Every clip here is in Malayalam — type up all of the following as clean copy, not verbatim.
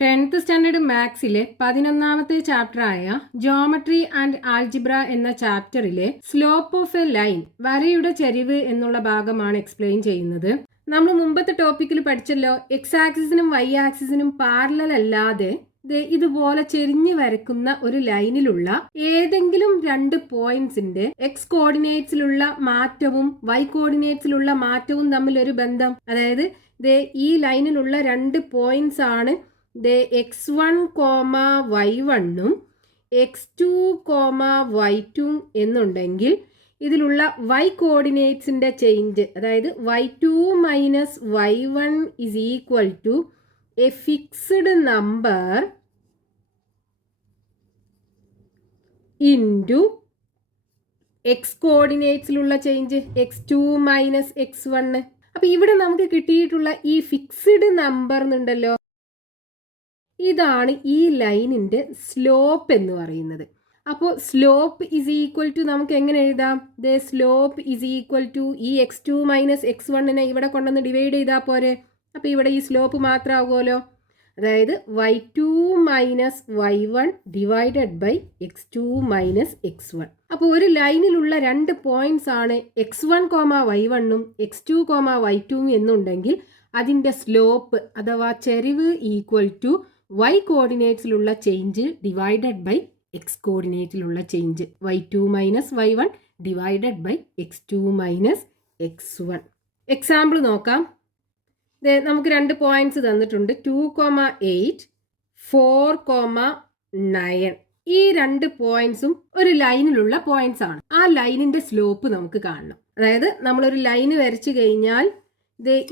10th സ്റ്റാൻഡേർഡ് മാത്സിലെ 11ാമത്തെ ചാപ്റ്ററായ ജോമെട്രി ആൻഡ് ആൽജിബ്ര എന്ന ചാപ്റ്ററിലെ സ്ലോപ്പ് ഓഫ് എ ലൈൻ വരയുടെ ചരിവ് എന്നുള്ള ഭാഗമാണ് എക്സ്പ്ലെയിൻ ചെയ്യുന്നത്. നമ്മൾ മുമ്പത്തെ ടോപ്പിക്കിൽ പഠിച്ചല്ലോ, എക്സ് ആക്സിസിനും വൈ ആക്സിസിനും പാരലൽ അല്ലാതെ ഇതുപോലെ ചെരിഞ്ഞു വരയ്ക്കുന്ന ഒരു ലൈനിലുള്ള ഏതെങ്കിലും രണ്ട് പോയിന്റ്സിന്റെ എക്സ് കോർഡിനേറ്റ്സിലുള്ള മാറ്റവും വൈ കോർഡിനേറ്റ്സിലുള്ള മാറ്റവും തമ്മിൽ ഒരു ബന്ധം, അതായത് ഈ ലൈനിലുള്ള രണ്ട് പോയിന്റ്സ് ആണ് x1, y1ഉം x2, y2 എന്നുണ്ടെങ്കിൽ ഇതിലുള്ള y കോർഡിനേറ്റ്സിന്റെ ചേഞ്ച്, അതായത് y2 minus y1 is equal to a fixed number into x കോർഡിനേറ്റ്സിലുള്ള ചേഞ്ച് x2 മൈനസ് x1. അപ്പൊ ഇവിടെ നമുക്ക് കിട്ടിയിട്ടുള്ള ഈ ഫിക്സ്ഡ് നമ്പർ എന്നുണ്ടല്ലോ, ഇതാണ് ഈ ലൈനിന്റെ സ്ലോപ്പ് എന്ന് പറയുന്നത്. അപ്പോൾ സ്ലോപ്പ് ഇസ് ഈക്വൽ ടു നമുക്ക് എങ്ങനെ എഴുതാം? സ്ലോപ്പ് ഇസ് ഈക്വൽ ടു ഈ x2 മൈനസ് x1നെ ഇവിടെ കൊണ്ടുവന്ന് ഡിവൈഡ് ചെയ്താൽ പോരെ. അപ്പോൾ ഇവിടെ ഈ സ്ലോപ്പ് മാത്രമാകുമല്ലോ, അതായത് y2 minus y1 divided by x2 minus x1. അപ്പോൾ ഒരു ലൈനിലുള്ള രണ്ട് പോയിന്റ്സ് ആണ് x1, y1ഉം x2, y2ഉം എന്നുണ്ടെങ്കിൽ അതിൻ്റെ സ്ലോപ്പ് അഥവാ ചെരിവ് ഈക്വൽ ടു y കോർഡിനേറ്റ്സിലുള്ള ചേഞ്ച് ഡിവൈഡഡ് ബൈ എക്സ് കോർഡിനേറ്റിലുള്ള change, y2 minus y1 divided by x2 minus x1. Example നോക്കാം. നമുക്ക് രണ്ട് പോയിന്റ്സ് തന്നിട്ടുണ്ട്, 2,8, 4,9. ഈ രണ്ട് പോയിന്റ്സും ഒരു ലൈനിലുള്ള പോയിന്റ്സ് ആണ്. ആ ലൈനിന്റെ സ്ലോപ്പ് നമുക്ക് കാണണം. അതായത് നമ്മളൊരു ലൈന് വരച്ചു കഴിഞ്ഞാൽ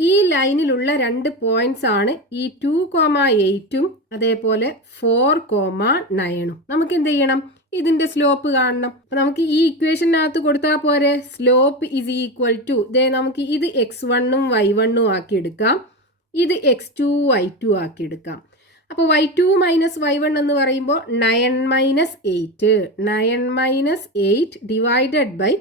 ഈ ലൈനിലുള്ള രണ്ട് പോയിന്റ്സ് ആണ് ഈ 2,8ഉം അതേപോലെ 4,9ഉം. നമുക്ക് എന്ത് ചെയ്യണം? ഇതിന്റെ സ്ലോപ്പ് കാണണം. അപ്പൊ നമുക്ക് ഈ ഇക്വേഷനകത്ത് കൊടുത്താൽ പോരെ, സ്ലോപ്പ് ഇസ് ഈക്വൽ ടു നമുക്ക് ഇത് x1ഉം y1ഉം ആക്കി എടുക്കാം, ഇത് x2 y2 ആക്കി എടുക്കാം. അപ്പോൾ y2 മൈനസ് y1 എന്ന് പറയുമ്പോൾ 9 minus 8 divided by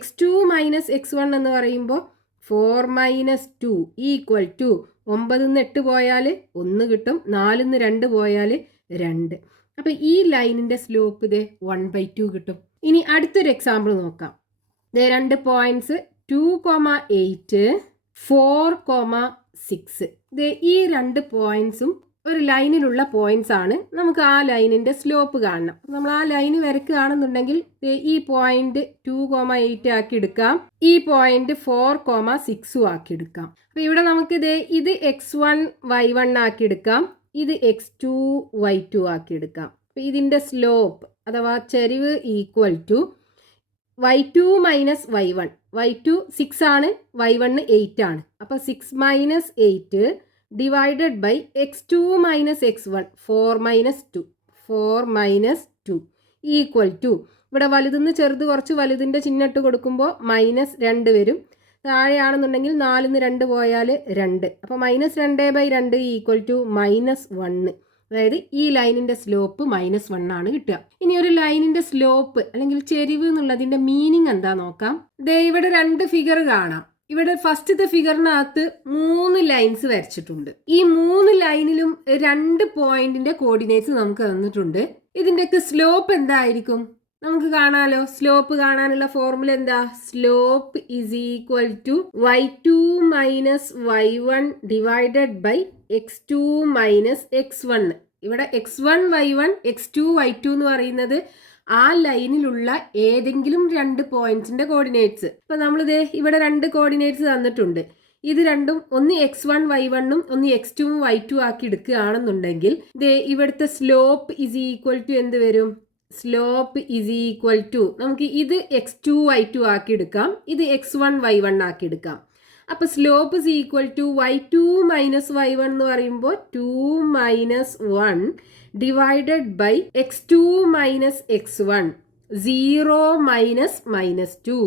x2 minus x1 എന്ന് പറയുമ്പോൾ 4 മൈനസ് 2 ഈക്വൽ ടു 9 8 പോയാൽ 1 കിട്ടും, 4 2 പോയാൽ 2. അപ്പോൾ ഈ ലൈനിന്റെ സ്ലോപ്പ് 1/2 കിട്ടും. ഇനി അടുത്തൊരു എക്സാമ്പിൾ നോക്കാം. രണ്ട് പോയിന്റ്സ് 2,8, 4,6. ഈ രണ്ട് പോയിന്റ്സും ഒരു ലൈനിലുള്ള പോയിന്റ്സ് ആണ്. നമുക്ക് ആ ലൈനിന്റെ സ്ലോപ്പ് കാണണം. നമ്മൾ ആ ലൈന് വരയ്ക്കുകയാണെന്നുണ്ടെങ്കിൽ ഈ പോയിന്റ് 2,8 ആക്കി എടുക്കാം, ഈ പോയിന്റ് 4,6 ആക്കി എടുക്കാം. അപ്പൊ ഇവിടെ നമുക്ക് ഇത് x1 y1 ആക്കി എടുക്കാം, ഇത് x2 y2 ആക്കി എടുക്കാം. അപ്പൊ ഇതിന്റെ സ്ലോപ്പ് അഥവാ ചെരിവ് equal to y2 minus y1. y2 6 ആണ്, y1 8 ആണ്. അപ്പൊ 6 minus 8 divided by x2 minus x1, 4 minus 2 equal to, ഇവിടെ വലുതെന്ന് ചെറുത് കുറച്ച് വലുതിൻ്റെ ചിഹ്നമിട്ട് കൊടുക്കുമ്പോൾ മൈനസ് 2 വരും. താഴെയാണെന്നുണ്ടെങ്കിൽ 4 2 പോയാൽ 2. അപ്പോൾ മൈനസ് 2/2 ഈക്വൽ ടു -1. അതായത് ഈ ലൈനിൻ്റെ സ്ലോപ്പ് -1 ആണ് കിട്ടുക. ഇനി ഒരു ലൈനിൻ്റെ സ്ലോപ്പ് അല്ലെങ്കിൽ ചെരിവ് എന്നുള്ളതിൻ്റെ മീനിങ് എന്താ നോക്കാം. ഇവിടെ രണ്ട് ഫിഗർ കാണാം. ഇവിടെ ഫസ്റ്റത്തെ ഫിഗറിനകത്ത് 3 ലൈൻസ് വരച്ചിട്ടുണ്ട്. ഈ 3 ലൈനിലും 2 പോയിന്റിന്റെ കോർഡിനേറ്റ്സ് നമുക്ക് തന്നിട്ടുണ്ട്. ഇതിന്റെയൊക്കെ സ്ലോപ്പ് എന്തായിരിക്കും നമുക്ക് കാണാലോ. സ്ലോപ്പ് കാണാനുള്ള ഫോർമുല എന്താ? Slope is equal to y2 minus y1 divided by x2 minus x1. ഇവിടെ x1 y1 x2 y2 എന്ന് പറയുന്നത് ആ ലൈനിലുള്ള ഏതെങ്കിലും രണ്ട് പോയിന്റ്സിന്റെ കോർഡിനേറ്റ്സ്. ഇപ്പൊ നമ്മൾ ഇവിടെ രണ്ട് കോർഡിനേറ്റ്സ് തന്നിട്ടുണ്ട്. ഇത് രണ്ടും ഒന്ന് x1 y1ഉം ഒന്ന് x2 y2 ആക്കി എടുക്കുകയാണെന്നുണ്ടെങ്കിൽ ഇവിടുത്തെ സ്ലോപ്പ് ഇസ് ഈക്വൽ ടു എന്ത് വരും? സ്ലോപ്പ് ഇസ് ഈക്വൽ ടു നമുക്ക് ഇത് x2 y2 ആക്കി എടുക്കാം, ഇത് x1 y1 ആക്കി എടുക്കാം. അപ്പൊ slope is equal to y2 minus y1 എന്ന് പറയുമ്പോൾ 2 minus 1 divided by x2 minus x1, 0 minus -2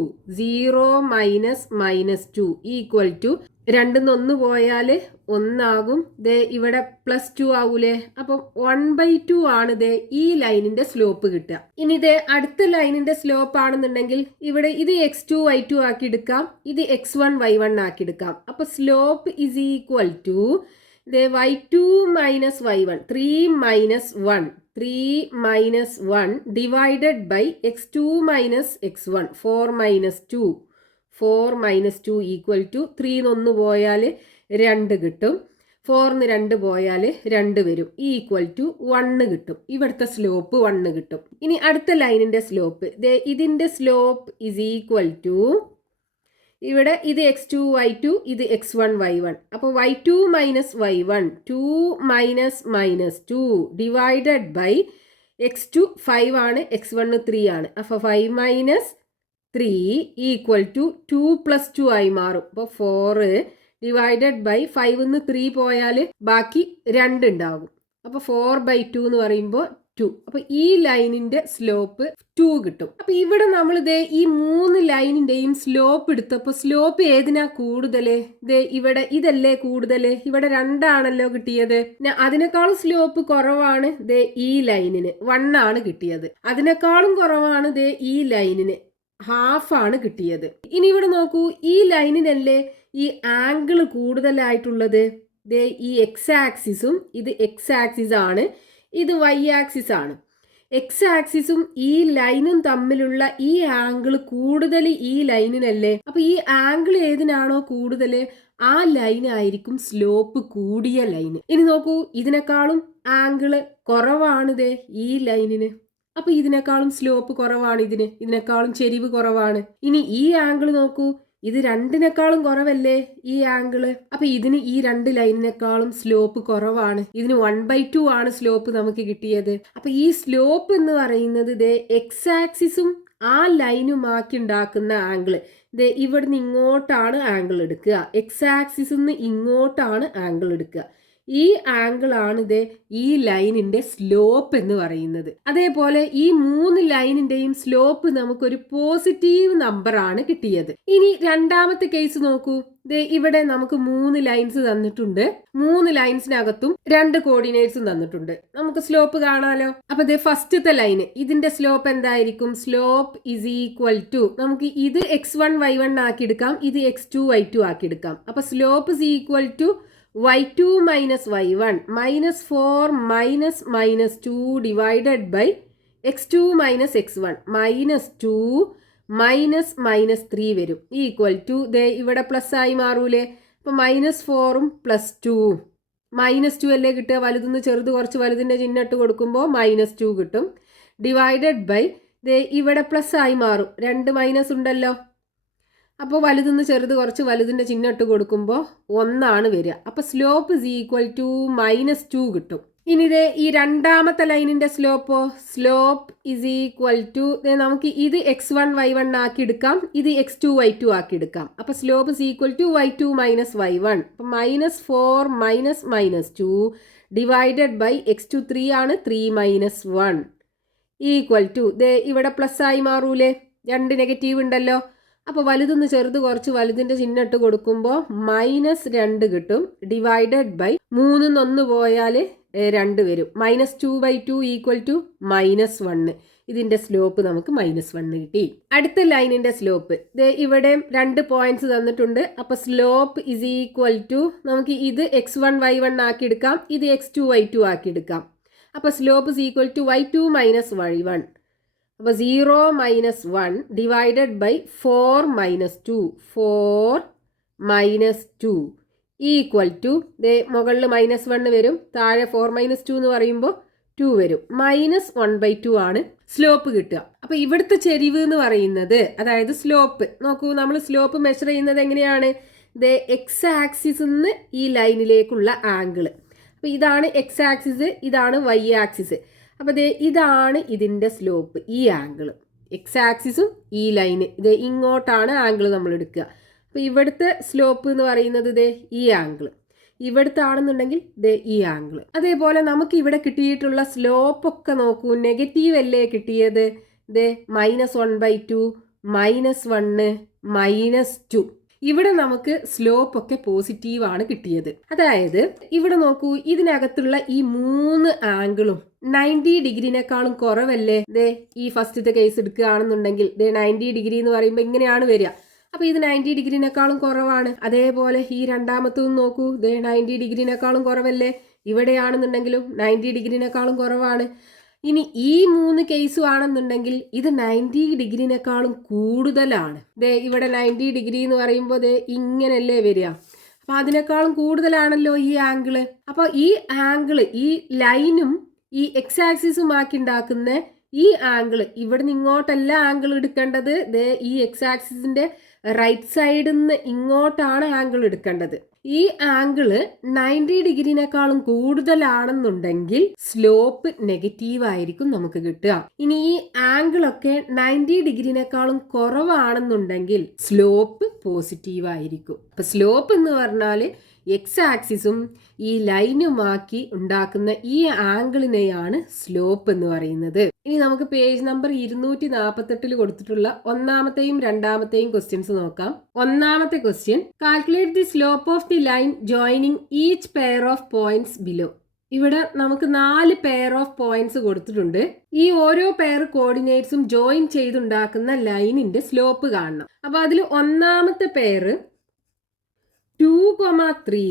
equal to 2 പോയാൽ 1 ആകും. ഇവിടെ +2 ആകൂലേ. അപ്പം 1/2 ആണ് ഈ ലൈനിന്റെ സ്ലോപ്പ് കിട്ടുക. ഇനി അടുത്ത ലൈനിന്റെ സ്ലോപ്പ് ആണെന്നുണ്ടെങ്കിൽ ഇവിടെ ഇത് x2 y2 ആക്കി എടുക്കാം, ഇത് x1 y1 ആക്കി എടുക്കാം. അപ്പൊ സ്ലോപ്പ് ഇസ് ഈക്വൽ ടു ദേ y2 minus y1 3 minus 1 divided by x2 minus x1 4 minus 2 equal to 3 1 പോയാൽ 2 കിട്ടും. 4 2 പോയാൽ 2 വരും. ഈക്വൽ ടു 1 കിട്ടും. ഇവിടുത്തെ സ്ലോപ്പ് 1 കിട്ടും. ഇനി അടുത്ത ലൈനിന്റെ സ്ലോപ്പ് ഇതിന്റെ സ്ലോപ്പ് ഇസ് ഈക്വൽ ടു ഇവിടെ ഇത് x2 y2 ഇത് x1 y1. അപ്പോൾ y2 minus y1 2 minus 2 divided by x2 5 ആണ് x1 3 ആണ്. അപ്പോൾ 5 മൈനസ് 3 ഈക്വൽ ടു 2 പ്ലസ് 2 ആയി മാറും. അപ്പോൾ 4 ഡിവൈഡഡ് ബൈ 5 3 പോയാൽ ബാക്കി 2 ഉണ്ടാകും. അപ്പോൾ 4/2 എന്ന് പറയുമ്പോൾ 2. അപ്പോൾ ഈ ലൈനിന്റെ സ്ലോപ്പ് 2 കിട്ടും. അപ്പോൾ ഇവിടെ നമ്മൾ ഈ 3 ലൈനിന്റെയും സ്ലോപ്പ് എടുത്തപ്പോൾ സ്ലോപ്പ് ഏതിനാ കൂടുതൽ? ഇവിടെ ഇതല്ലേ കൂടുതൽ? ഇവിടെ 2 ആണല്ലോ കിട്ടിയത്. അതിനേക്കാളും സ്ലോപ്പ് കുറവാണ് ഈ ലൈനിന് 1 ആണ് കിട്ടിയത്. അതിനേക്കാളും കുറവാണ് ഈ ലൈനിന് ഹാഫ് ആണ് കിട്ടിയത്. ഇനി ഇവിടെ നോക്കൂ, ഈ ലൈനിനല്ലേ ഈ ആംഗിൾ കൂടുതലായിട്ടുള്ളത്. ഈ എക്സ് ആക്സിസും ഇത് എക്സ് ആക്സിസ് ആണ്, ഇത് വൈ ആക്സിസ് ആണ്. എക്സ് ആക്സിസും ഈ ലൈനും തമ്മിലുള്ള ഈ ആംഗിൾ കൂടുതൽ ഈ ലൈനിനല്ലേ. അപ്പൊ ഈ ആംഗിൾ ഏതിനാണോ കൂടുതൽ ആ ലൈൻ ആയിരിക്കും സ്ലോപ്പ് കൂടിയ ലൈന്. ഇനി നോക്കൂ, ഇതിനേക്കാളും ആംഗിള് കുറവാണ് ഈ ലൈനിന്. അപ്പൊ ഇതിനേക്കാളും സ്ലോപ്പ് കുറവാണ് ഇതിനേക്കാളും ചെരിവ് കുറവാണ്. ഇനി ഈ ആംഗിൾ നോക്കൂ, ഇത് 2-നേക്കാളും കുറവല്ലേ ഈ ആംഗിള്. അപ്പൊ ഇതിന് ഈ 2 ലൈനിനേക്കാളും സ്ലോപ്പ് കുറവാണ്. ഇതിന് 1/2 ആണ് സ്ലോപ്പ് നമുക്ക് കിട്ടിയത്. അപ്പൊ ഈ സ്ലോപ്പ് എന്ന് പറയുന്നത് എക്സ് ആക്സിസും ആ ലൈനുമാക്കി ഉണ്ടാക്കുന്ന ആംഗിള്. ഇവിടുന്ന് ഇങ്ങോട്ടാണ് ആംഗിൾ എടുക്കുക, എക്സ് ആക്സിസിൽ നിന്ന് ഇങ്ങോട്ടാണ് ആംഗിൾ എടുക്കുക. ഈ ആംഗിൾ ആണ് ഈ ലൈനിന്റെ സ്ലോപ്പ് എന്ന് പറയുന്നത്. അതേപോലെ ഈ 3 ലൈനിന്റെയും സ്ലോപ്പ് നമുക്കൊരു പോസിറ്റീവ് നമ്പർ ആണ് കിട്ടിയത്. ഇനി രണ്ടാമത്തെ കേസ് നോക്കൂ. ഇവിടെ നമുക്ക് 3 ലൈൻസ് തന്നിട്ടുണ്ട്. 3 ലൈൻസിനകത്തും 2 കോർഡിനേറ്റ്സും തന്നിട്ടുണ്ട്. നമുക്ക് സ്ലോപ്പ് കാണാലോ. അപ്പൊ ഫസ്റ്റത്തെ ലൈന് ഇതിന്റെ സ്ലോപ്പ് എന്തായിരിക്കും? സ്ലോപ്പ് ഇസ് ഈക്വൽ ടു, നമുക്ക് ഇത് x1 y1 ആക്കി എടുക്കാം, ഇത് x2 y2 ആക്കി എടുക്കാം. അപ്പൊ slope is equal to y2 minus y1 minus 4 minus 2 divided by x2 minus x1 minus 2 minus 3 വരും. ഈക്വൽ ടു ഇവിടെ പ്ലസ് ആയി മാറൂലേ. അപ്പൊ -4ഉം +2 -2 അല്ലേ കിട്ടുക. വലുതെന്ന് ചെറുത് കുറച്ച് വലുതിന്റെ ചിഹ്നം കൊടുക്കുമ്പോൾ -2 കിട്ടും. ഡിവൈഡഡ് ബൈ ഇവിടെ പ്ലസ് ആയി മാറും, 2 മൈനസ് ഉണ്ടല്ലോ. അപ്പോൾ വലുതെന്ന് ചെറുത് കുറച്ച് വലുതിന്റെ ചിഹ്നം കൊടുക്കുമ്പോൾ 1 ആണ് വരിക. അപ്പൊ സ്ലോപ്പ് ഇസ് ഈക്വൽ ടു -2 കിട്ടും. ഇനി ഈ രണ്ടാമത്തെ ലൈനിന്റെ സ്ലോപ്പോ, സ്ലോപ്പ് ഇസ് ഈക്വൽ ടു നമുക്ക് ഇത് x1 y1 ആക്കി എടുക്കാം, ഇത് x2 y2 ആക്കി എടുക്കാം. അപ്പൊ slope is equal to y2 minus y1. അപ്പൊ -4 മൈനസ് 2 ഡിവൈഡഡ് ബൈ x2 3 ആണ്, 3 മൈനസ് 1 ഈക്വൽ ടു ഇവിടെ പ്ലസ് ആയി മാറൂലേ, 2 നെഗറ്റീവ് ഉണ്ടല്ലോ. അപ്പോൾ വലുതെന്ന് ചെറുത് കുറച്ച് വലുതിന്റെ ചിഹ്നം കൊടുക്കുമ്പോൾ -2 കിട്ടും. ഡിവൈഡഡ് ബൈ 3 1 പോയാൽ 2 വരും. -2/2 ഈക്വൽ ടു -1. ഇതിന്റെ സ്ലോപ്പ് നമുക്ക് -1 കിട്ടി. അടുത്ത ലൈനിന്റെ സ്ലോപ്പ് ഇവിടെ 2 പോയിന്റ്സ് തന്നിട്ടുണ്ട്. അപ്പൊ സ്ലോപ്പ് ഇസ് ഈക്വൽ ടു നമുക്ക് ഇത് x1 y1 ആക്കി എടുക്കാം, ഇത് x2 y2 ആക്കി എടുക്കാം. അപ്പൊ slope is equal to y2 minus y1. അപ്പോൾ 0 minus 1 divided by 4 minus 2 4 minus 2 equal to മുകളിൽ -1 വരും, താഴെ 4 മൈനസ് 2 എന്ന് പറയുമ്പോൾ 2 വരും. -1/2 ആണ് സ്ലോപ്പ് കിട്ടുക. അപ്പോൾ ഇവിടുത്തെ ചെരിവ് എന്ന് പറയുന്നത്, അതായത് സ്ലോപ്പ് നോക്കൂ, നമ്മൾ സ്ലോപ്പ് മെഷർ ചെയ്യുന്നത് എങ്ങനെയാണ്? എക്സ് ആക്സിസിൽ നിന്ന് ഈ ലൈനിലേക്കുള്ള ആംഗിള്. അപ്പോൾ ഇതാണ് എക്സ് ആക്സിസ്, ഇതാണ് വൈ ആക്സിസ്. അപ്പോൾ ഇതാണ് ഇതിൻ്റെ സ്ലോപ്പ്, ഈ ആംഗിൾ. എക്സ് ആക്സിസും ഈ ലൈന് ഇങ്ങോട്ടാണ് ആംഗിൾ നമ്മൾ എടുക്കുക. അപ്പോൾ ഇവിടുത്തെ സ്ലോപ്പ് എന്ന് പറയുന്നത് ഈ ആംഗിൾ, ഇവിടുത്തെ ആണെന്നുണ്ടെങ്കിൽ ഈ ആംഗിൾ. അതേപോലെ നമുക്ക് ഇവിടെ കിട്ടിയിട്ടുള്ള സ്ലോപ്പൊക്കെ നോക്കൂ, നെഗറ്റീവ് അല്ലേ കിട്ടിയത്. -1/2 -1 -2. ഇവിടെ നമുക്ക് സ്ലോപ്പ് ഒക്കെ പോസിറ്റീവ് ആണ് കിട്ടിയത്. അതായത് ഇവിടെ നോക്കൂ, ഇതിനകത്തുള്ള ഈ 3 ആംഗിളും 90 ഡിഗ്രിനേക്കാളും കുറവല്ലേ. ഈ ഫസ്റ്റത്തെ കേസ് എടുക്കുകയാണെന്നുണ്ടെങ്കിൽ 90 ഡിഗ്രി എന്ന് പറയുമ്പോൾ ഇങ്ങനെയാണ് വരിക. അപ്പോൾ ഇത് 90 ഡിഗ്രിനേക്കാളും കുറവാണ്. അതേപോലെ ഈ രണ്ടാമത്തതും നോക്കൂ, ഇത് 90 ഡിഗ്രിനേക്കാളും കുറവല്ലേ. ഇവിടെയാണെന്നുണ്ടെങ്കിലും 90 ഡിഗ്രിനേക്കാളും കുറവാണ്. ഇനി ഈ 3 കേസും ആണെന്നുണ്ടെങ്കിൽ ഇത് 90 ഡിഗ്രിനേക്കാളും കൂടുതലാണ്. ദേ ഇവിടെ 90 ഡിഗ്രി എന്ന് പറയുമ്പോൾ ദേ ഇങ്ങനെയല്ലേ വരിക. അപ്പോൾ അതിനേക്കാളും കൂടുതലാണല്ലോ ഈ ആംഗിള്. അപ്പോൾ ഈ ആംഗിള്, ഈ ലൈനും ഈ എക്സ് ആക്സിസും ആക്കി ഉണ്ടാക്കുന്ന ഈ ആംഗിള്, ഇവിടുന്ന് ഇങ്ങോട്ടല്ല ആംഗിൾ എടുക്കേണ്ടത്. ദേ ഈ എക്സ് ആക്സിസിന്റെ റൈറ്റ് സൈഡിൽ നിന്ന് ഇങ്ങോട്ടാണ് ആംഗിൾ എടുക്കേണ്ടത്. ഈ ആംഗിള് 90 ഡിഗ്രിനേക്കാളും കൂടുതലാണെന്നുണ്ടെങ്കിൽ സ്ലോപ്പ് നെഗറ്റീവ് ആയിരിക്കും നമുക്ക് കിട്ടുക. ഇനി ഈ ആംഗിളൊക്കെ 90 ഡിഗ്രിനേക്കാളും കുറവാണെന്നുണ്ടെങ്കിൽ സ്ലോപ്പ് പോസിറ്റീവ് ആയിരിക്കും. അപ്പൊ സ്ലോപ്പ് എന്ന് പറഞ്ഞാല് എക്സ് ആക്സിസും ഈ ലൈനുമാക്കി ഉണ്ടാക്കുന്ന ഈ ആംഗിളിനെയാണ് സ്ലോപ്പ് എന്ന് പറയുന്നത്. ഇനി നമുക്ക് പേജ് നമ്പർ 248 കൊടുത്തിട്ടുള്ള ഒന്നാമത്തെയും രണ്ടാമത്തെയും ക്വസ്റ്റ്യൻസ് നോക്കാം. ഒന്നാമത്തെ question, calculate the slope of the line joining each pair of points below. ഇവിടെ നമുക്ക് 4 പെയർ ഓഫ് പോയിന്റ്സ് കൊടുത്തിട്ടുണ്ട്. ഈ ഓരോ പെയർ കോർഡിനേറ്റ്സും ജോയിൻ ചെയ്തുണ്ടാക്കുന്ന ലൈനിന്റെ സ്ലോപ്പ് കാണണം. അപ്പൊ അതിൽ ഒന്നാമത്തെ പെയർ 2,3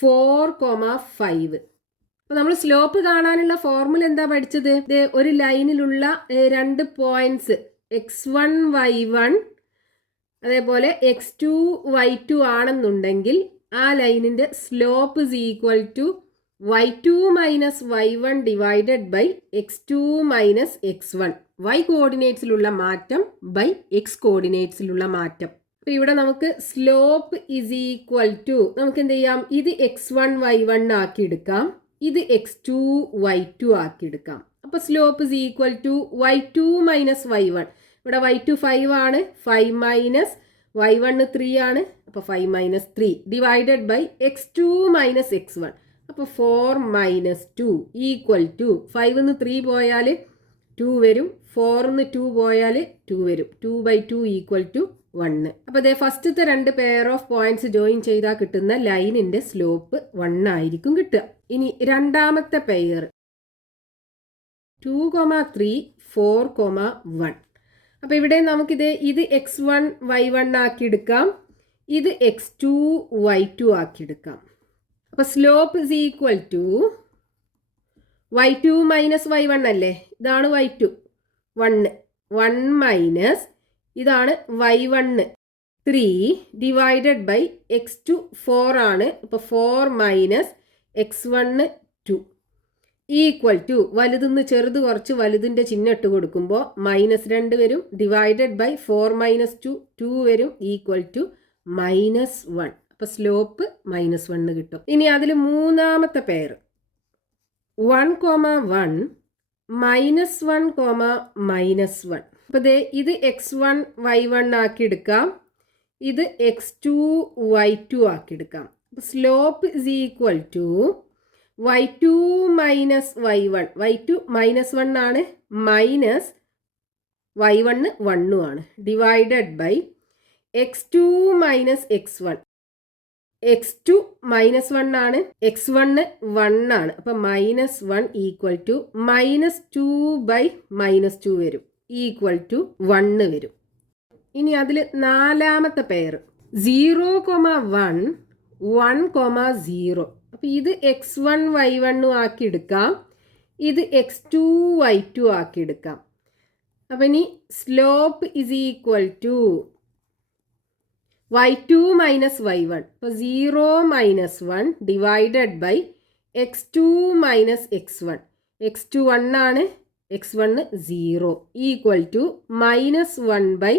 4,5. അപ്പൊ നമ്മൾ സ്ലോപ്പ് കാണാനുള്ള ഫോർമുല എന്താ പഠിച്ചത്? ഒരു ലൈനിലുള്ള 2 പോയിന്റ്സ് x1 y1 അതേപോലെ x2 y2 ആണെന്നുണ്ടെങ്കിൽ ആ ലൈനിന്റെ slope is equal to y2 minus y1 divided by x2 minus x1. y കോർഡിനേറ്റ്സിലുള്ള മാറ്റം ബൈ x കോർഡിനേറ്റ്സിലുള്ള മാറ്റം. അപ്പൊ ഇവിടെ നമുക്ക് സ്ലോപ്പ് ഇസ് ഈക്വൽ ടു, നമുക്ക് എന്ത് ചെയ്യാം, ഇത് x1 y1 ആക്കി എടുക്കാം, ഇത് x2 y2 ആക്കി എടുക്കാം. അപ്പൊ slope is equal to y2 minus y1. ഇവിടെ y2 5 ആണ്, 5 മൈനസ് y1 3 ആണ്, അപ്പൊ 5 minus 3 divided by x2 minus x1. അപ്പൊ 4 മൈനസ് 2 ഈക്വൽ ടു 5 3 പോയാൽ 2 വരും, 4 2 പോയാൽ 2 വരും. 2/2 ഈക്വൽ ടു 1. അപ്പൊ ദേ ഫസ്റ്റത്തെ 2 പെയർ ഓഫ് പോയിന്റ്സ് ജോയിൻ ചെയ്താൽ കിട്ടുന്ന ലൈനിന്റെ സ്ലോപ്പ് 1 ആയിരിക്കും കിട്ടുക. ഇനി രണ്ടാമത്തെ പെയർ 2,3 4,1. അപ്പൊ ഇവിടെ നമുക്കിത് ഇത് x1 y1 ആക്കി എടുക്കാം, ഇത് x2 y2 ആക്കി എടുക്കാം. അപ്പൊ slope is equal to y2 minus y1 അല്ലേ, ഇതാണ് y2 1 മൈനസ് ഇതാണ് y1 3 ഡിവൈഡഡ് ബൈ x2 4 ആണ്, അപ്പോൾ 4 മൈനസ് x1 2 ഈക്വൽ ടു വലുതിന്ന് ചെറുത് കുറച്ച് വലുതിൻ്റെ ചിഹ്നം ഇട്ട് കൊടുക്കുമ്പോൾ -2 വരും, ഡിവൈഡഡ് ബൈ 4 മൈനസ് 2 വരും, ഈക്വൽ ടു -1. അപ്പോൾ സ്ലോപ്പ് -1 കിട്ടും. ഇനി അതിൽ മൂന്നാമത്തെ പെയർ 1,1 -1, -1. അപ്പോൾ ഇത് x1 y1 ആക്കി എടുക്കാം, ഇത് x2 y2 ആക്കി എടുക്കാം. അപ്പോൾ slope is equal to y2 minus y1. y2 -1 ആണ്, മൈനസ് y1 1 ആണ്, divided by x2 minus x1. x2 -1 ആണ്, x1 1 ആണ്, അപ്പം -1 ഈക്വൽ ടു -2 ബൈ -2 വരും, ഈക്വൽ ടു 1 വരും. ഇനി അതിൽ നാലാമത്തെ പെയർ 0,1 1,0. അപ്പം ഇത് x1 y1 ആക്കി എടുക്കാം, ഇത് x2 y2 ആക്കി എടുക്കാം. അപ്പം ഇനി slope is equal to y2 minus y1. അപ്പോൾ 0 - 1 divided by x2 minus x1. x2 1 ആണ്, x1 0 ഈക്വൽ ടു -1 ബൈ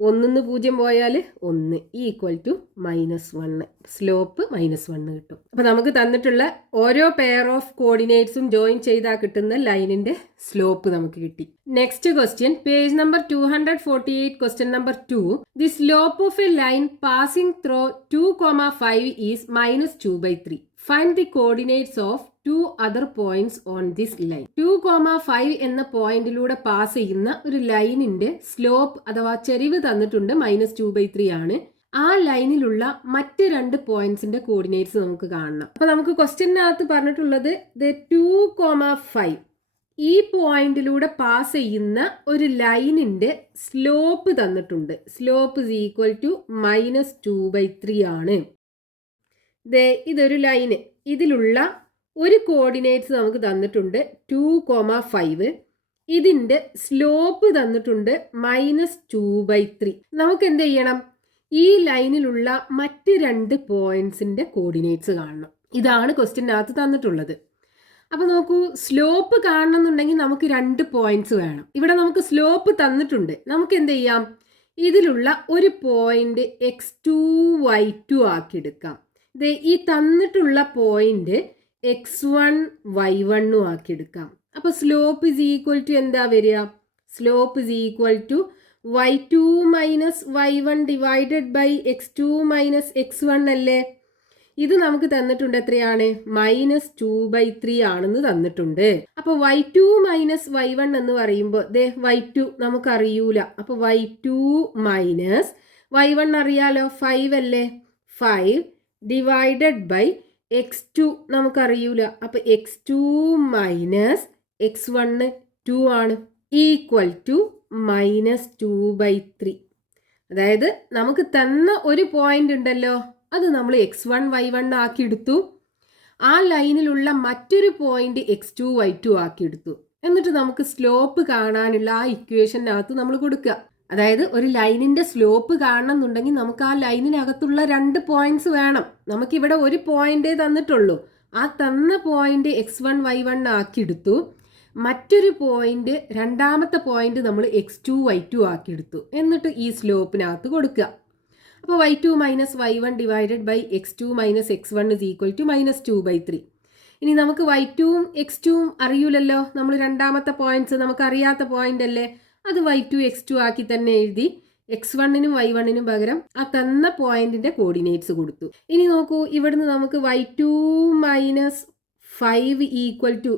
1 0 പോയാൽ 1 ഈക്വൽ ടു -1. സ്ലോപ്പ് -1 കിട്ടും. അപ്പോൾ നമുക്ക് തന്നിട്ടുള്ള ഓരോ പെയർ ഓഫ് കോർഡിനേറ്റ്സും ജോയിൻ ചെയ്താൽ കിട്ടുന്ന ലൈനിന്റെ സ്ലോപ്പ് നമുക്ക് കിട്ടി. Next question, page number 248, question number 2. The slope of a line passing through 2,5 is -2/3. Find the coordinates of 2 other points on this line. 2,5 എന്ന പോയിന്റിലൂടെ പാസ് ചെയ്യുന്ന ഒരു ലൈനിന്റെ സ്ലോപ്പ് അഥവാ ചെരിവ് തന്നിട്ടുണ്ട്, -2/3 ആണ്. ആ ലൈനിലുള്ള മറ്റ് 2 പോയിന്റ്സിന്റെ കോർഡിനേറ്റ്സ് നമുക്ക് കാണണം. അപ്പൊ നമുക്ക് ക്വസ്റ്റ്യനകത്ത് പറഞ്ഞിട്ടുള്ളത് 2,5 ഈ പോയിന്റിലൂടെ പാസ് ചെയ്യുന്ന ഒരു ലൈനിൻ്റെ സ്ലോപ്പ് തന്നിട്ടുണ്ട്. സ്ലോപ്പ് ഇസ് ഈക്വൽ ടു -2/3 ആണ്. ഇതൊരു ലൈന്. ഇതിലുള്ള ഒരു കോർഡിനേറ്റ്സ് നമുക്ക് തന്നിട്ടുണ്ട് 2,5. ഇതിൻ്റെ സ്ലോപ്പ് തന്നിട്ടുണ്ട് -2/3. നമുക്ക് എന്ത് ചെയ്യണം? ഈ ലൈനിലുള്ള മറ്റ് 2 പോയിന്റ്സിൻ്റെ കോർഡിനേറ്റ്സ് കാണണം. ഇതാണ് ക്വസ്റ്റ്യനകത്ത് തന്നിട്ടുള്ളത്. അപ്പോൾ നോക്കൂ, സ്ലോപ്പ് കാണണം എന്നുണ്ടെങ്കിൽ നമുക്ക് 2 പോയിന്റ്സ് വേണം. ഇവിടെ നമുക്ക് സ്ലോപ്പ് തന്നിട്ടുണ്ട്. നമുക്ക് എന്ത് ചെയ്യാം? ഇതിലുള്ള ഒരു പോയിന്റ് x2 y2 ആക്കി എടുക്കാം. ഈ തന്നിട്ടുള്ള പോയിന്റ് x1 y1 ആക്കി എടുക്കാം. അപ്പോൾ സ്ലോപ്പ് ഇസ് ഈക്വൽ ടു എന്താ വരിക? Slope is equal to y2 minus y1 divided by x2 minus x1 അല്ലേ? ഇത് നമുക്ക് തന്നിട്ടുണ്ട് എത്രയാണ്? -2/3 ആണെന്ന് തന്നിട്ടുണ്ട്. അപ്പോൾ y2 മൈനസ് y1 എന്ന് പറയുമ്പോൾ y2 നമുക്കറിയൂല. അപ്പോൾ y2 മൈനസ് y1 അറിയാലോ, 5 അല്ലേ? 5 ഡിവൈഡഡ് ബൈ x2 നമുക്കറിയൂല. അപ്പോൾ x2 മൈനസ് x1 2 ആണ്, ഈക്വൽ ടു -2/3. അതായത് നമുക്ക് തന്ന ഒരു പോയിന്റ് ഉണ്ടല്ലോ, അത് നമ്മൾ x1 y1 ആക്കി എടുത്തു. ആ ലൈനിലുള്ള മറ്റൊരു പോയിന്റ് x2 y2 ആക്കി എടുത്തു. എന്നിട്ട് നമുക്ക് സ്ലോപ്പ് കാണാനുള്ള ആ ഇക്വേഷനകത്ത് നമ്മൾ കൊടുക്കുക. അതായത് ഒരു ലൈനിന്റെ സ്ലോപ്പ് കാണണം എന്നുണ്ടെങ്കിൽ നമുക്ക് ആ ലൈനിനകത്തുള്ള 2 പോയിന്റ്സ് വേണം. നമുക്കിവിടെ ഒരു പോയിന്റേ തന്നിട്ടുള്ളൂ. ആ തന്ന പോയിന്റ് x1 y1 ആക്കി എടുത്തു. മറ്റൊരു പോയിന്റ്, രണ്ടാമത്തെ പോയിന്റ് നമ്മൾ x2 y2 ആക്കി എടുത്തു. എന്നിട്ട് ഈ സ്ലോപ്പിനകത്ത് കൊടുക്കുക. അപ്പോൾ y2 minus y1 divided by x2 minus x1 is equal to -2/3. ഇനി നമുക്ക് y2ഉം x2ഉം അറിയൂലല്ലോ. നമ്മൾ രണ്ടാമത്തെ പോയിന്റ്സ് നമുക്ക് അറിയാത്ത പോയിന്റ് അല്ലേ, അത് y2 x2 ആക്കി തന്നെ എഴുതി x1നും y1നും പകരം ആ തന്ന പോയിന്റിന്റെ കോർഡിനേറ്റ്സ് കൊടുത്തു. ഇനി നോക്കൂ, ഇവിടുന്ന് നമുക്ക് y2 മൈനസ് 5 ഈക്വൽ ടു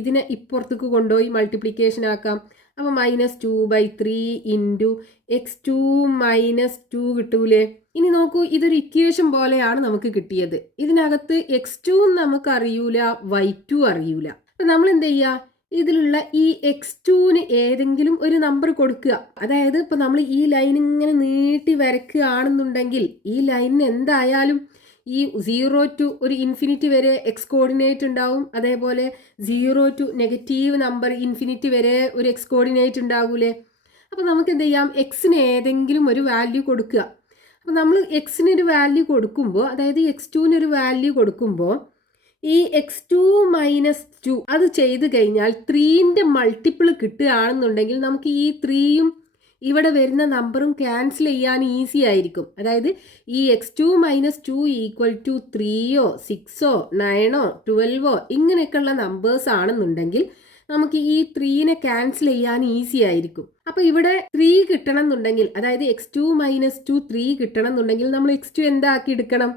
ഇതിനെ ഇപ്പുറത്തേക്ക് കൊണ്ടുപോയി മൾട്ടിപ്ലിക്കേഷൻ ആക്കാം. അപ്പോൾ -2/3 ഇൻറ്റു x2 -2 കിട്ടൂലേ? ഇനി നോക്കൂ, ഇതൊരു ഇക്വേഷൻ പോലെയാണ് നമുക്ക് കിട്ടിയത്. ഇതിനകത്ത് x2 നമുക്ക് അറിയൂല, y2 അറിയൂല. അപ്പം നമ്മൾ എന്ത് ചെയ്യുക? ഇതിലുള്ള ഈ x2ന് ഏതെങ്കിലും ഒരു നമ്പർ കൊടുക്കുക. അതായത് ഇപ്പം നമ്മൾ ഈ ലൈൻ ഇങ്ങനെ നീട്ടി വരയ്ക്കുകയാണെന്നുണ്ടെങ്കിൽ ഈ ലൈനിന് എന്തായാലും ഈ 0 ടു ഒരു ഇൻഫിനിറ്റി വരെ എക്സ് കോർഡിനേറ്റ് ഉണ്ടാവും. അതേപോലെ 0 ടു നെഗറ്റീവ് നമ്പർ ഇൻഫിനിറ്റി വരെ ഒരു എക്സ് കോർഡിനേറ്റ് ഉണ്ടാവൂലേ? അപ്പോൾ നമുക്ക് എന്ത് ചെയ്യാം? എക്സിന് ഏതെങ്കിലും ഒരു വാല്യൂ കൊടുക്കുക. അപ്പോൾ നമ്മൾ എക്സിന് ഒരു വാല്യൂ കൊടുക്കുമ്പോൾ, അതായത് x2ന് ഒരു വാല്യൂ കൊടുക്കുമ്പോൾ ഈ x2 -2 അത് ചെയ്ത് കഴിഞ്ഞാൽ 3ൻ്റെ മൾട്ടിപ്പിൾ കിട്ടുകയാണെന്നുണ്ടെങ്കിൽ നമുക്ക് ഈ 3യും ഇവിടെ വരുന്ന നമ്പറും ക്യാൻസൽ ചെയ്യാൻ ഈസി ആയിരിക്കും. അതായത് ഈ x2 -2 ഈക്വൽ ടു 3യോ 6ഓ 9ഓ 12ഓ ഇങ്ങനെയൊക്കെയുള്ള നമ്പേഴ്സ് ആണെന്നുണ്ടെങ്കിൽ നമുക്ക് ഈ 3നെ ക്യാൻസൽ ചെയ്യാൻ ഈസി ആയിരിക്കും. അപ്പോൾ ഇവിടെ 3 കിട്ടണം എന്നുണ്ടെങ്കിൽ, അതായത് x2 -2 3 കിട്ടണം എന്നുണ്ടെങ്കിൽ നമ്മൾ x2 എന്താക്കി എടുക്കണം?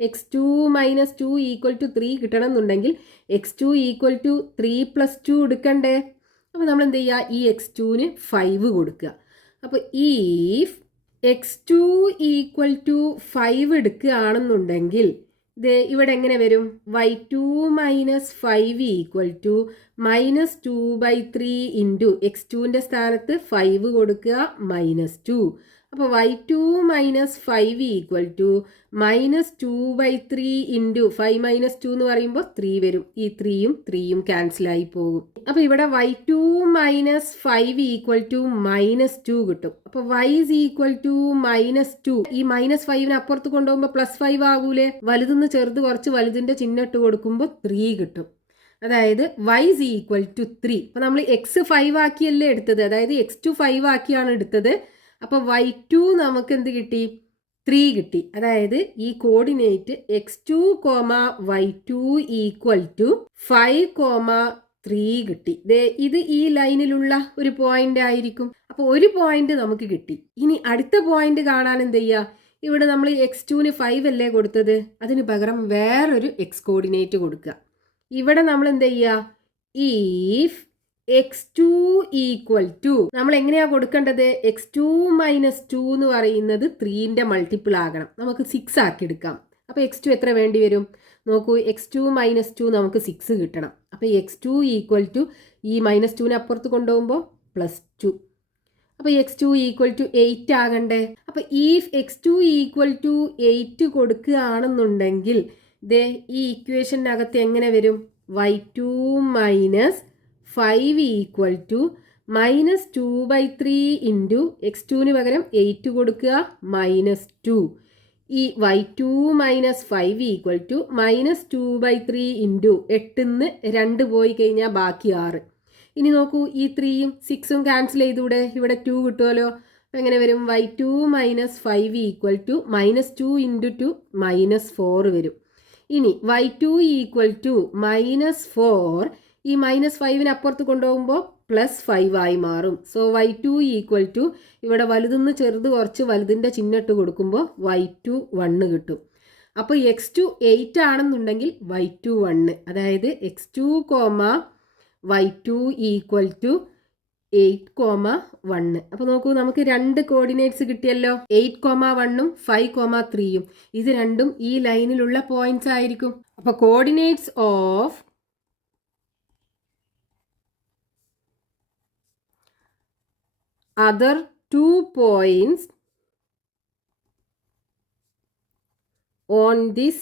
x2 -2 ഈക്വൽ ടു 3 കിട്ടണം എന്നുണ്ടെങ്കിൽ x2 ഈക്വൽ ടു 3 + 2 എടുക്കണ്ടേ? അപ്പോൾ നമ്മൾ എന്ത് ചെയ്യുക? ഈ x2ന് 5 കൊടുക്കുക. അപ്പോൾ ഈഫ് x2 ഈക്വൽ ടു 5 എടുക്കുകയാണെന്നുണ്ടെങ്കിൽ ഇവിടെ എങ്ങനെ വരും? y2 -5 ഈക്വൽ ടു -2/3 ഇൻറ്റു x2ൻ്റെ സ്ഥാനത്ത് 5 കൊടുക്കുക -2. അപ്പോൾ y2 -5 ഈക്വൽ ടു -2/3 ഇൻറ്റു 5 - 2 എന്ന് പറയുമ്പോൾ 3 വരും. ഈ 3യും ക്യാൻസലായി പോകും. അപ്പോൾ ഇവിടെ y2 -5 ഈക്വൽ ടു -2 കിട്ടും. അപ്പോൾ y is ഈക്വൽ ടു -2. ഈ -5ന് അപ്പുറത്ത് കൊണ്ടുപോകുമ്പോൾ +5 ആകൂലേ? വലുതെന്ന് ചെറുത് കുറച്ച് വലുതിൻ്റെ ചിഹ്നം ഇട്ട് കൊടുക്കുമ്പോൾ 3 കിട്ടും. അതായത് y is ഈക്വൽ ടു 3. അപ്പോൾ നമ്മൾ x 5 ആക്കിയല്ലേ എടുത്തത്, അതായത് x2 5 ആക്കിയാണ് എടുത്തത്. അപ്പോൾ y2 നമുക്ക് എന്ത് കിട്ടി? 3 കിട്ടി. അതായത് ഈ coordinate x2, y2 equal to 5,3 കിട്ടി. ഇത് ഈ ലൈനിലുള്ള ഒരു പോയിന്റ് ആയിരിക്കും. അപ്പോൾ ഒരു പോയിന്റ് നമുക്ക് കിട്ടി. ഇനി അടുത്ത പോയിന്റ് കാണാൻ എന്ത് ചെയ്യുക? ഇവിടെ നമ്മൾ x2ന് 5 അല്ലേ കൊടുത്തത്, അതിന് പകരം വേറൊരു എക്സ് കോർഡിനേറ്റ് കൊടുക്കുക. ഇവിടെ നമ്മൾ എന്ത് ചെയ്യുക? ഈഫ് x2 ഈക്വൽ ടു, നമ്മൾ എങ്ങനെയാണ് കൊടുക്കേണ്ടത്? x2 -2 എന്ന് പറയുന്നത് 3ൻ്റെ മൾട്ടിപ്പിൾ ആകണം. നമുക്ക് 6 ആക്കി എടുക്കാം. അപ്പോൾ x2 എത്ര വേണ്ടി വരും നോക്കൂ x2 മൈനസ് 2 നമുക്ക് 6 കിട്ടണം. അപ്പോൾ x2 ഈക്വൽ ടു ഈ മൈനസ് 2നെ അപ്പുറത്ത് കൊണ്ടുപോകുമ്പോൾ +2. അപ്പോൾ x2 ഈക്വൽ ടു 8 ആകണ്ടേ? അപ്പോൾ ഈ x2 ഈക്വൽ ടു 8 കൊടുക്കുകയാണെന്നുണ്ടെങ്കിൽ ദേ ഈ ഇക്വേഷനകത്ത് എങ്ങനെ വരും? y2 minus 5 equal to -2/3 into x2ന് പകരം 8 കൊടുക്കുക -2. ഈ y2 minus 5 equal to -2/3 into 8ന്ന് 2 പോയി കഴിഞ്ഞാൽ ബാക്കി 6. ഇനി നോക്കൂ, ഈ 3യും 6ഉം ക്യാൻസൽ ചെയ്തൂടെ? ഇവിടെ 2 കിട്ടുമല്ലോ. അപ്പോൾ എങ്ങനെ വരും? y2 minus 5 equal to -2 into 2 -4 വരും. ഇനി y2 ഈക്വൽ ടു -4 ഈ -5ന് അപ്പുറത്ത് കൊണ്ടുപോകുമ്പോൾ +5 ആയി മാറും. സോ y2 ഈക്വൽ ടു ഇവിടെ വലുതെന്ന് ചെറുത് കുറച്ച് വലുതിൻ്റെ ചിഹ്നിട്ട് കൊടുക്കുമ്പോൾ y2 1 കിട്ടും. അപ്പോൾ x2 8 ആണെന്നുണ്ടെങ്കിൽ y2 1. അതായത് x2, y2 ഈക്വൽ ടു 8,1. അപ്പോൾ നോക്കൂ, നമുക്ക് 2 കോർഡിനേറ്റ്സ് കിട്ടിയല്ലോ. 8,1ഉം 5,3ഉം. ഇത് രണ്ടും ഈ ലൈനിലുള്ള പോയിന്റ്സ് ആയിരിക്കും. അപ്പോൾ coordinates of other 2 points on this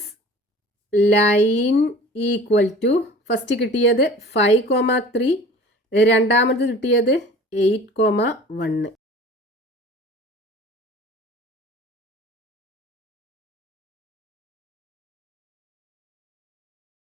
line equal to first കിട്ടിയത് 5,3, രണ്ടാമത് കിട്ടിയത് 8,1.